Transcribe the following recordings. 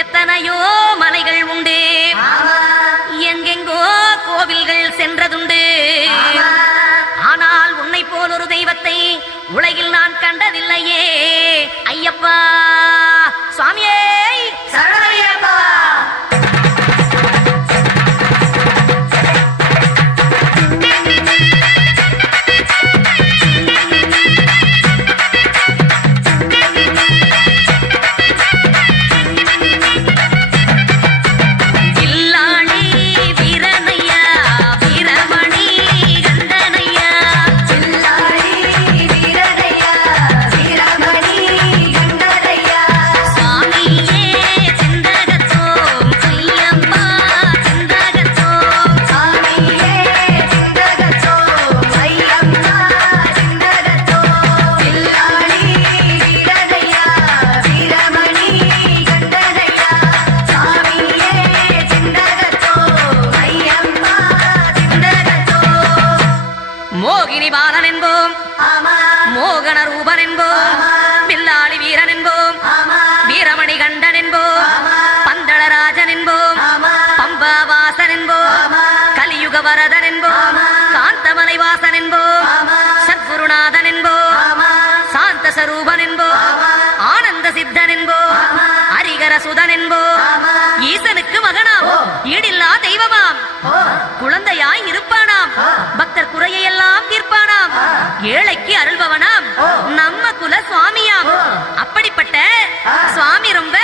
எத்தனையோ மலைகள் உண்டு, எங்கெங்கோ கோவில்கள் சென்றதுண்டு. ஆனால் உன்னை போல் ஒரு தெய்வத்தை உலகில் நான் கண்டதில்லையே ஐயப்பா. சுவாமியே சரணமையப்பா. மோகினி பாலன் என்போம், மோகன ரூபன் என்போம், வில்லாளி வீரன் என்போம், வீரமணி கண்டன் என்போம், பந்தளராஜன் என்போம், பம்பாவாசன் என்போம், கலியுக வரதன் என்போம், காந்தமலை வாசன் என்போம், சத்குருநாதன் என்போம், சாந்த சரூபன் என்போம், ஆனந்த சித்தன் என்போம், ஹரிகர சுதன் என்போம், ஈசனுக்கு மகனாம், ஈடில்லா தெய்வமாம், குழந்தையாய் இருப்பானாம், பக்தர் குறையை எல்லாம் தீர்ப்பானாம், ஏழைக்கு அருள்பவனாம், நம்ம குல சுவாமியாம். அப்படிப்பட்ட சுவாமி ரொம்ப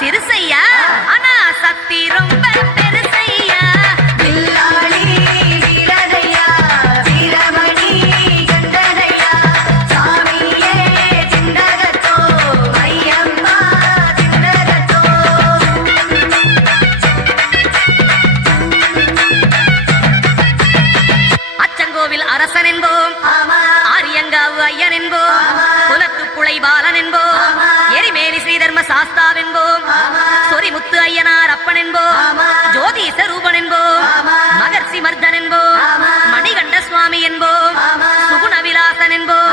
சிறுசையா, ஆனா சக்தி ரொம்ப பெருசையா. அரசன் என்போம், ஆரியங்காவு ஐயன் என்போம், குலத்து புலை பாலன் என்போம், எரிமேலி ஸ்ரீதர்ம சாஸ்தாவென்போம், சொரிமுத்து ஐயனார் அப்பன் என்போம், ஜோதிச ரூபன் என்போம், மகர்ஷி மர்தன் என்போம், மணிகண்ட சுவாமி என்போம், சுகுண விலாசன் என்போம்,